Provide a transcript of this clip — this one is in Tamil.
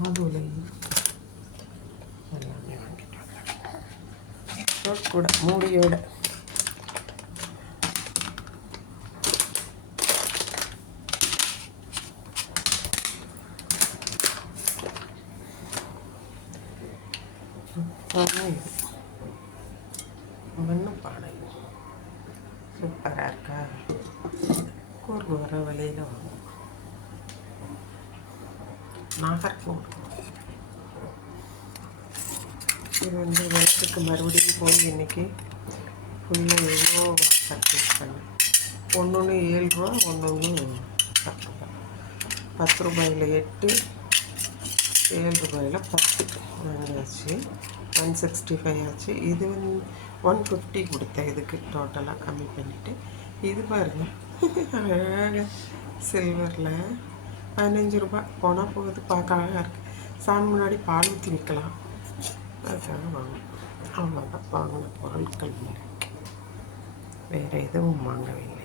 மாதுளை எல்லாமே வாங்கிட்டு வந்தேன் கூட மூடியோட. மண்பானை சூப்பராக இருக்கா? கூர்கு வர வழியில் வாங்கும். நாகர்கோவில். இது விளக்குக்கு மறுபடியும் போய் இன்றைக்கி ஃபுல்லாக எவ்வளோ பர்ச்சேஸ் பண்ணேன். ஒன்று 7 ரூபா, ஒன்று 10 ரூபா. 10 ரூபாயில் 8, 7 ரூபாயில் 10 வாங்கியாச்சு. 165 ஆச்சு. இது 150 கொடுத்தேன். இதுக்கு டோட்டலாக கம்மி பண்ணிவிட்டு இது பாருங்கள் அழகாக சில்வரில் 15 ரூபா போனால் போகுது. பார்க்க அழகாக இருக்குது. சாமி முன்னாடி பால் ஊற்றி விற்கலாம். அதுக்காக வாங்கணும். அவ்வளோதான் வாங்கின பொருட்கள். வேறு எதுவும் வாங்கவில்லை.